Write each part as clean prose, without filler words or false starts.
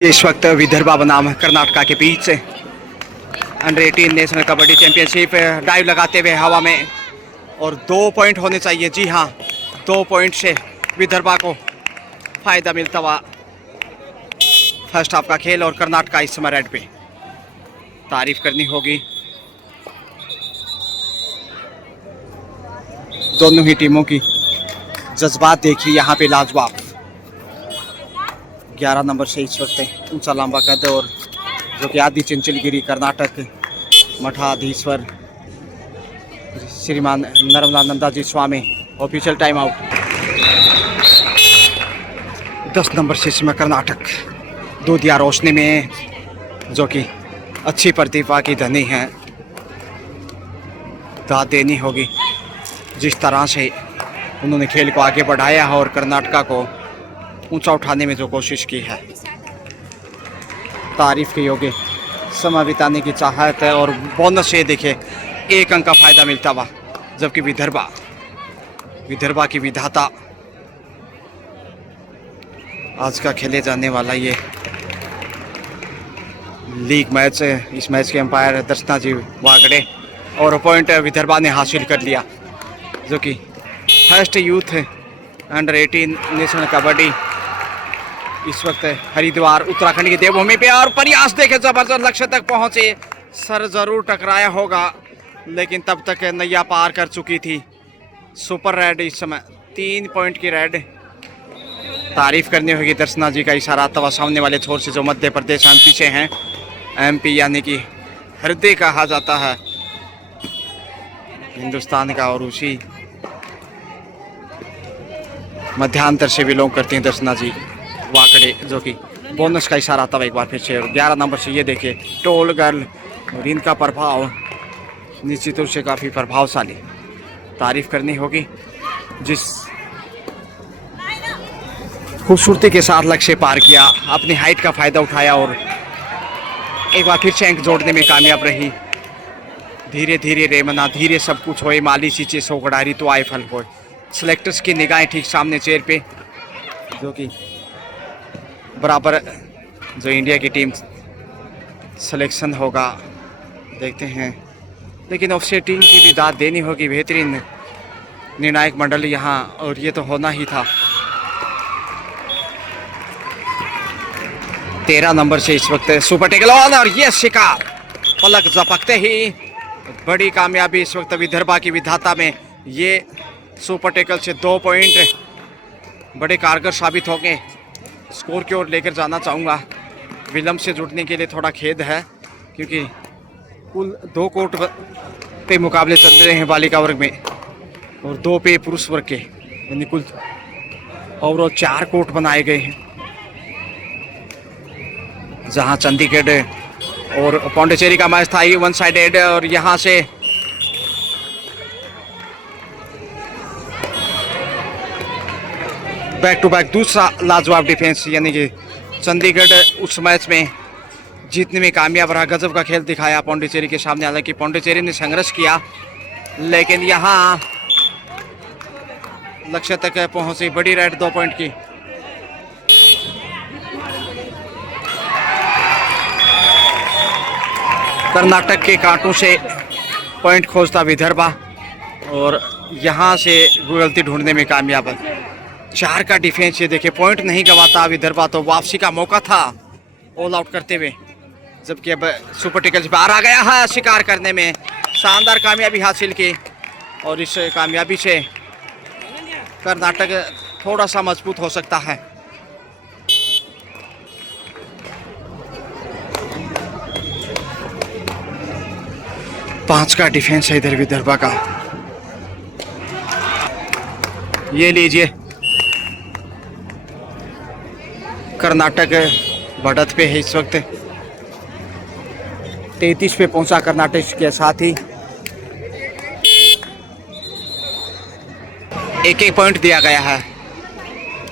इस वक्त विदर्भा बनाम कर्नाटका के बीच under 18 national kabaddi championship dive लगाते हुए हवा में और 2 पॉइंट होने चाहिए। जी हाँ, 2 पॉइंट से विदर्भा को फायदा मिलता हुआ फर्स्ट हाफ का खेल। और कर्नाटका इस समय रेड पे तारीफ करनी होगी दोनों ही टीमों की। जज्बात देखिए यहाँ पे लाजवाब। 11 नंबर से इस वक्त ऊंचा लंबा कद और जो कि आदि चंचलगिरी कर्नाटक मठाधीश्वर श्रीमान Narmadananda ji Swami. Official time out. 10 number से इसमें कर्नाटक दूधिया रोशनी में जो कि अच्छी प्रतिभा की धनी है। दाद देनी होगी जिस तरह से उन्होंने खेल को आगे बढ़ाया है और कर्नाटका को ऊंचा उठाने में जो कोशिश की है, तारीफ के योग्य। समय बिताने की चाहत है और बोनस से देखे 1 अंक का फायदा मिलता हुआ, जबकि विदर्भा की विधाता आज का खेले जाने वाला ये लीग मैच है। इस मैच के अंपायर दर्शना जी वागड़े और पॉइंट विदर्भा ने हासिल कर लिया, जो कि first youth under 18 national kabaddi इस वक्त हरिद्वार उत्तराखंड की देवभूमि पे। और प्रयास देखे जबरदस्त लक्ष्य तक पहुंचे। सर जरूर टकराया होगा लेकिन तब तक नैया पार कर चुकी थी। सुपर रेड इस समय 3 पॉइंट की रेड। तारीफ करनी होगी दर्शना जी का इशारा तवा सामने वाले छोर से जो मध्य प्रदेश एमपी से हैं। एमपी यानी कि हृदय कहा जाता है हिंदुस्तान का, और उसी मध्यांतर से बिलोंग करती हैं दर्शना जी वाकड़े, जो कि बोनस का इशारा था एक बार फिर से। और 11 नंबर से ये देखिए टोल गर्ल और इनका प्रभाव निश्चित रूप से काफ़ी प्रभावशाली। तारीफ करनी होगी जिस खूबसूरती के साथ लक्ष्य पार किया, अपनी हाइट का फ़ायदा उठाया और एक बार फिर से अंक जोड़ने में कामयाब रही। धीरे धीरे रेमना धीरे सब कुछ होए, माली सींचे सोगड़ारी तो आए फल होए। सिलेक्टर्स की निगाहें ठीक सामने चेयर पे, जो कि बराबर जो इंडिया की टीम सिलेक्शन होगा देखते हैं। लेकिन ऑफसेट टीम की भी दाद देनी होगी। बेहतरीन निर्णायक मंडल यहाँ, और ये तो होना ही था। 13 नंबर से इस वक्त सुपर टेकल ऑन और ये शिकार पलक झपकते ही बड़ी कामयाबी इस वक्त विदर्भा की विधाता में। ये सुपर टेकल से 2 पॉइंट बड़े कारगर साबित हो गए। स्कोर की ओर लेकर जाना चाहूँगा। विलम्ब से जुड़ने के लिए थोड़ा खेद है क्योंकि कुल 2 कोर्ट पे मुकाबले चल रहे हैं बालिका वर्ग में और 2 पे पुरुष वर्ग के, यानी कुल ओवरऑल 4 कोर्ट बनाए गए हैं, जहां चंडीगढ़ और पौंडीचेरी का मैच था 1 साइडेड। और यहाँ से बैक टू बैक दूसरा लाजवाब डिफेंस, यानी कि चंडीगढ़ उस मैच में जीतने में कामयाब रहा। गजब का खेल दिखाया पौंडीचेरी के सामने। हालांकि पौंडीचेरी ने संघर्ष किया लेकिन यहाँ लक्ष्य तक पहुंची बड़ी रेड 2 पॉइंट की। कर्नाटक के कांटों से पॉइंट खोजता विदर्भा और यहाँ से गलती ढूंढने में कामयाब है। 4 का डिफेंस, ये देखिए पॉइंट नहीं गवाता विदर्भा, तो वापसी का मौका था ऑल आउट करते हुए, जबकि अब सुपर टेकल बाहर आ गया है। शिकार करने में शानदार कामयाबी हासिल की और इस कामयाबी से कर्नाटक थोड़ा सा मजबूत हो सकता है। पांच का डिफेंस है इधर विदर्भा का। ये लीजिए कर्नाटक बढ़त पे है इस वक्त। 33 पे पहुंचा कर्नाटक के साथ ही 1-1 पॉइंट दिया गया है।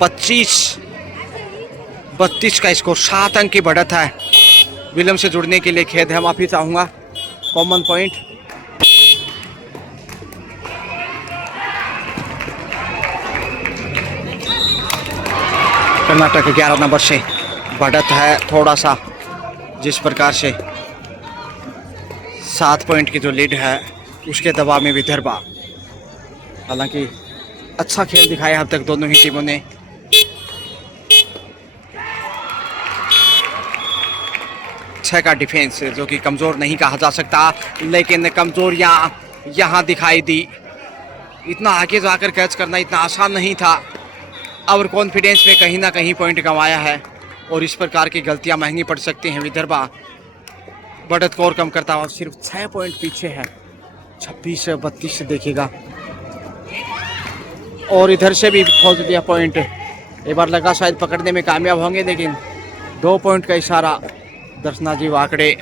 25-32 का स्कोर, 7 अंक की बढ़त है। विलम्ब से जुड़ने के लिए खेद है, माफी चाहूँगा। कॉमन पॉइंट कर्नाटक 11 नंबर से बढ़त है थोड़ा सा, जिस प्रकार से 7 पॉइंट की जो लीड है उसके दबाव में विदर्भा, हालांकि अच्छा खेल दिखाया अब तक दोनों ही टीमों ने। छह का डिफेंस जो कि कमज़ोर नहीं कहा जा सकता, लेकिन कमज़ोरियाँ यहाँ दिखाई दी। इतना आगे जाकर कैच करना इतना आसान नहीं था। और कॉन्फिडेंस में कहीं ना कहीं पॉइंट गंवाया है और इस प्रकार की गलतियां महंगी पड़ सकती हैं। विदर्भा बढ़त को और कम करता हुआ सिर्फ 6 पॉइंट पीछे है, 26-32 से देखिएगा। और इधर से भी खोज दिया पॉइंट, एक बार लगा शायद पकड़ने में कामयाब होंगे, लेकिन 2 पॉइंट का इशारा दर्शना जी वाकड़े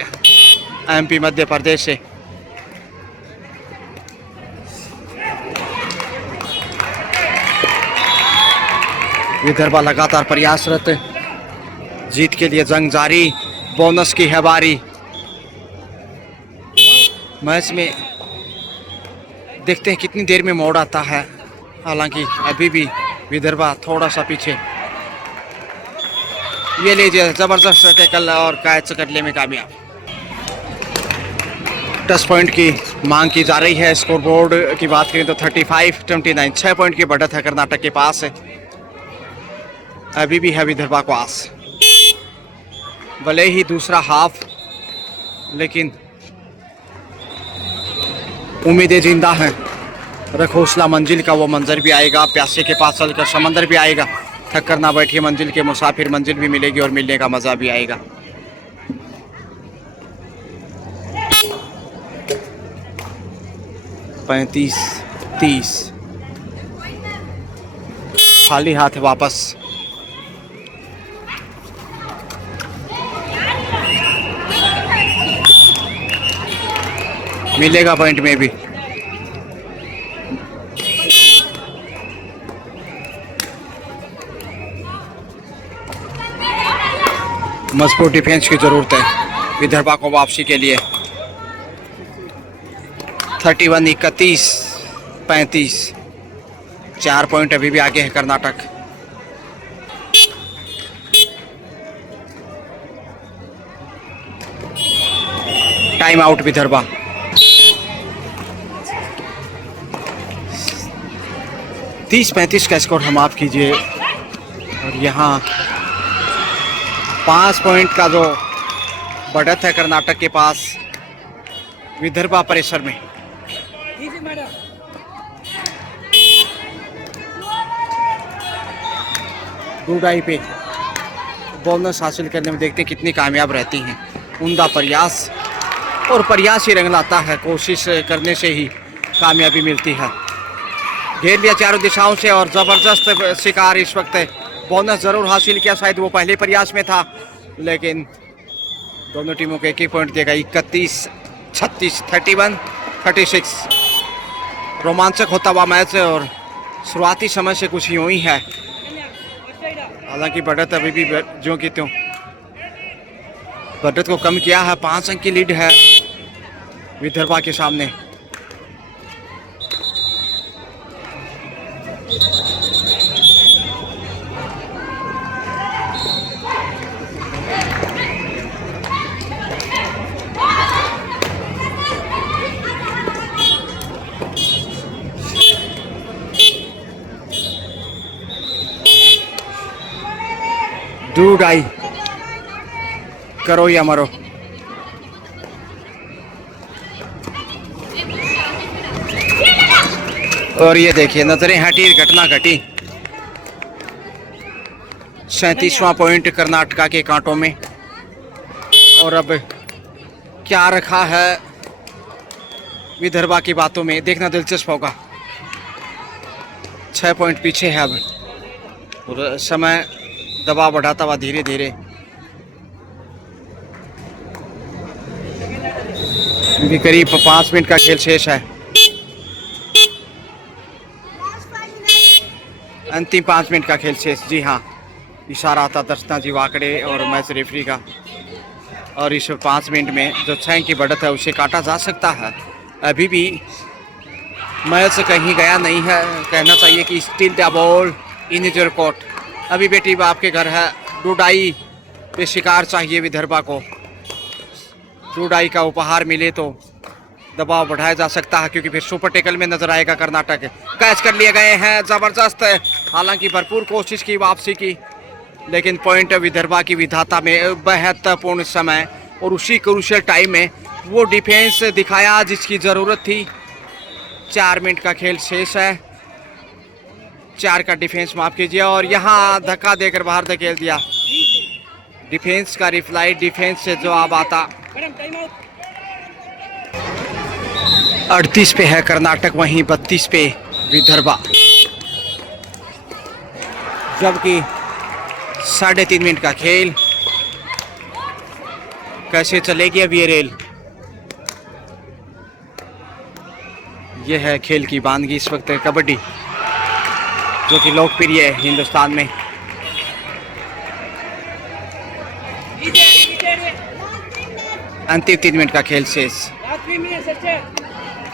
एमपी मध्य प्रदेश से। विदर्भा लगातार प्रयासरत, जीत के लिए जंग जारी, बोनस की है बारी। मैच में देखते हैं कितनी देर में मोड़ आता है, हालांकि अभी भी विदर्भा थोड़ा सा पीछे। ये लीजिए जबरदस्त टैकल और कैच करने में कामयाब। 10 पॉइंट की मांग की जा रही है। स्कोर बोर्ड की बात करें तो 35-29, 6 पॉइंट की बढ़त है कर्नाटक के पास। अभी भी है विदर्भा को आस, भले ही दूसरा हाफ, लेकिन उम्मीदें जिंदा हैं। रखोसला मंजिल का वो मंजर भी आएगा, प्यासे के पास चलकर समंदर भी आएगा। थक कर ना बैठिए मंजिल के मुसाफिर, मंजिल भी मिलेगी और मिलने का मजा भी आएगा। पैंतीस 30 खाली हाथ वापस। मिलेगा पॉइंट में भी। मजबूत डिफेंस की जरूरत है विदर्भा को वापसी के लिए। 31-31-35, 4 पॉइंट अभी भी आगे है कर्नाटक। Time out Vidarbha. 30-35 का स्कोर हम माफ कीजिए। और यहाँ 5 पॉइंट का जो बढ़त है कर्नाटक के पास, विदर्भा प्रेशर में। गुडाई पे बोनस हासिल करने में देखते हैं कितनी कामयाब रहती हैं। उम्दा प्रयास, और प्रयास ही रंग लाता है, कोशिश करने से ही कामयाबी मिलती है। घेर लिया चारों दिशाओं से और ज़बरदस्त शिकार इस वक्त है। बोनस ज़रूर हासिल किया, शायद वो पहले प्रयास में था, लेकिन दोनों टीमों को 1-1 पॉइंट देगा। 31-36, 31-36 रोमांचक होता हुआ मैच है और शुरुआती समय से कुछ यूँ ही है। हालांकि बढ़त अभी भी ज्यों की त्यों, बढ़त को कम किया है। 5 अंक की लीड है विदर्भा के सामने। डूडाई करो या मरो। और ये देखिए नजरें हटी, घटना घटी। 37वां पॉइंट कर्नाटका के कांटों में। और अब क्या रखा है विदर्भा की बातों में, देखना दिलचस्प होगा। 6 पॉइंट पीछे है अब, और समय दबाव बढ़ाता हुआ धीरे धीरे। भी करीब 5 मिनट का खेल शेष है। अंतिम 5 मिनट का खेल शेष। जी हाँ, इशारा आता दर्शना जी वाकड़े और मैच रेफरी का। और इस 5 मिनट में जो 6 की बढ़त है उसे काटा जा सकता है। अभी भी मैच कहीं गया नहीं है, कहना चाहिए कि still the ball in your court. अभी बेटी बाप के घर है। डूडाई पे शिकार चाहिए विदर्भा को। टूडाई का उपहार मिले तो दबाव बढ़ाया जा सकता है, क्योंकि फिर सुपर टेकल में नजर आएगा कर्नाटक। कैच कर लिए गए हैं, जबरदस्त। हालांकि भरपूर कोशिश की वापसी की, लेकिन पॉइंट विदर्भा की विधाता में। महत्वपूर्ण समय और उसी क्रूशियल टाइम में वो डिफेंस दिखाया जिसकी ज़रूरत थी। 4 मिनट का खेल शेष है, 4 का डिफेंस माफ कीजिए, और यहाँ धक्का देकर बाहर धकेल दिया। डिफेंस का रिप्लाई, डिफेंस से जवाब आता। 38 पे है कर्नाटक, वहीं 32 पे विदर्भा, जबकि 3.5 मिनट का खेल। कैसे चलेगी अब ये रेल? यह है खेल की वानगी इस वक्त, कबड्डी, जो कि लोकप्रिय है हिंदुस्तान में। अंतिम 3 मिनट का खेल शेष।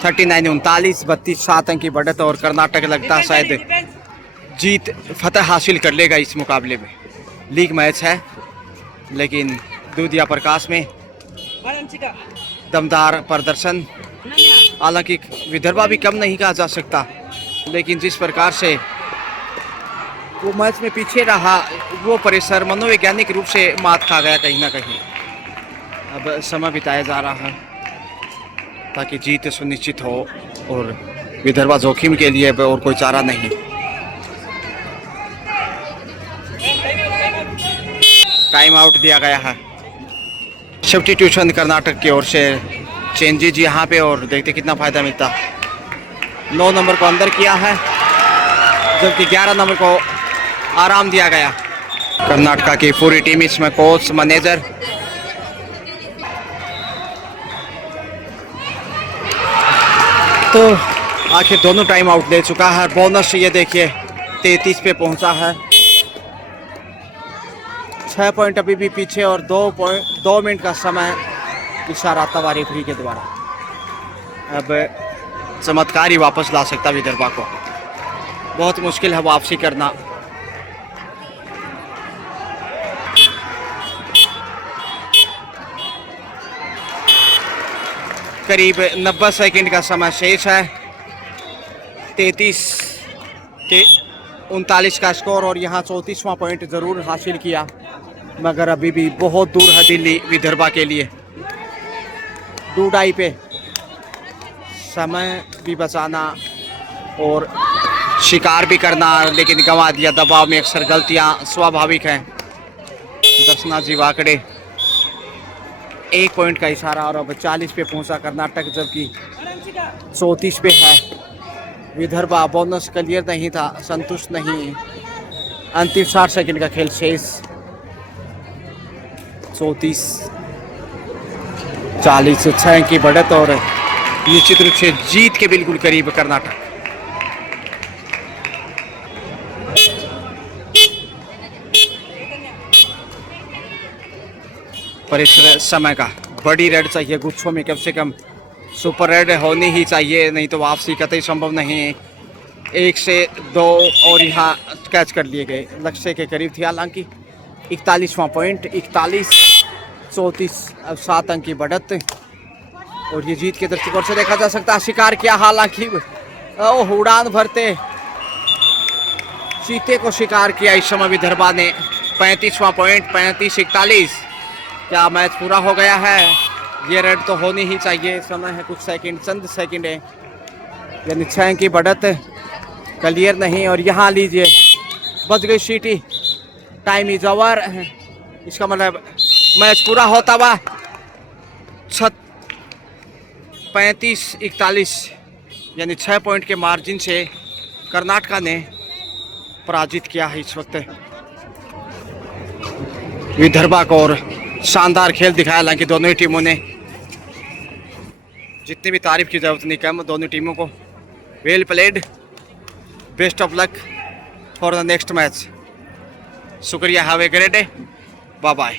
39-39, 32-7 अंक की बढ़त, और कर्नाटक लगता है शायद जीत फतह हासिल कर लेगा इस मुकाबले में। लीग मैच है, लेकिन दूधिया प्रकाश में दमदार प्रदर्शन। हालांकि विदर्भा भी कम नहीं कहा जा सकता, लेकिन जिस प्रकार से वो मैच में पीछे रहा, वो प्रेशर मनोवैज्ञानिक रूप से मात खा गया कहीं ना कहीं। अब समय बिताया जा रहा है ताकि जीत सुनिश्चित हो, और विदर्भा जोखिम के लिए और कोई चारा नहीं। टाइम आउट दिया गया है। सब्स्टिट्यूशन कर्नाटक की ओर से, चेंजेज यहाँ पे, और देखते कितना फायदा मिलता। 9 नंबर को अंदर किया है, जबकि 11 नंबर को आराम दिया गया। कर्नाटका की पूरी टीम, इसमें कोच, मैनेजर। तो आखिर दोनों टाइम आउट ले चुका है। बोनस ये देखिए 33 पे पहुंचा है। 6 पॉइंट अभी भी पीछे, और 2 मिनट का समय इशारा तवा रेफरी के द्वारा। अब चमत्कार ही वापस ला सकता विदर्भा को। बहुत मुश्किल है वापसी करना। करीब 90 सेकंड का समय शेष है। 39-39 का स्कोर, और यहाँ 34वां पॉइंट जरूर हासिल किया, मगर अभी भी बहुत दूर है दिल्ली विदर्भा के लिए। टूडाई पे समय भी बचाना और शिकार भी करना, लेकिन गंवा दिया। दबाव में अक्सर गलतियां स्वाभाविक हैं। दर्शना जी वाकड़े 1 पॉइंट का इशारा, और अब 40 पे पहुंचा कर्नाटक, जबकि 34 पे है विदर्भा। बोनस क्लियर नहीं था, संतुष्ट नहीं। अंतिम 60 सेकंड का खेल शेष। 34-40 से 6 की बढ़त, और निश्चित रूप से जीत के बिल्कुल करीब कर्नाटक। पर इस समय का बड़ी रेड चाहिए गुच्छों में, कम से कम सुपर रेड होनी ही चाहिए, नहीं तो वापसी कतई संभव नहीं है। 1 से 2 और यहाँ कैच कर लिए गए, लक्ष्य के करीब थी। हालांकि 41वां पॉइंट, 41-34, अब 7 अंक की बढ़त, और ये जीत के दृष्टिकोण से देखा जा सकता है। शिकार किया, हालांकि उड़ान भरते चीते को शिकार किया इस समय विदर्भा ने। 35वां पॉइंट, 35-41। क्या मैच पूरा हो गया है? ये रेड तो होनी ही चाहिए। समय है कुछ सेकंड, चंद सेकंड है, यानी 6 की बढ़त क्लियर नहीं। और यहाँ लीजिए, बच गई सीटी, टाइम इज ओवर। इसका मतलब मैच पूरा होता हुआ 35-41, यानी 6 पॉइंट के मार्जिन से कर्नाटका ने पराजित किया है इस वक्त विदर्भा को। और शानदार खेल दिखाया, हालांकि दोनों ही टीमों ने। जितनी भी तारीफ की जरूरत नहीं कम दोनों टीमों को। Well played, best of luck for the next match. शुक्रिया, have a great day, bye bye.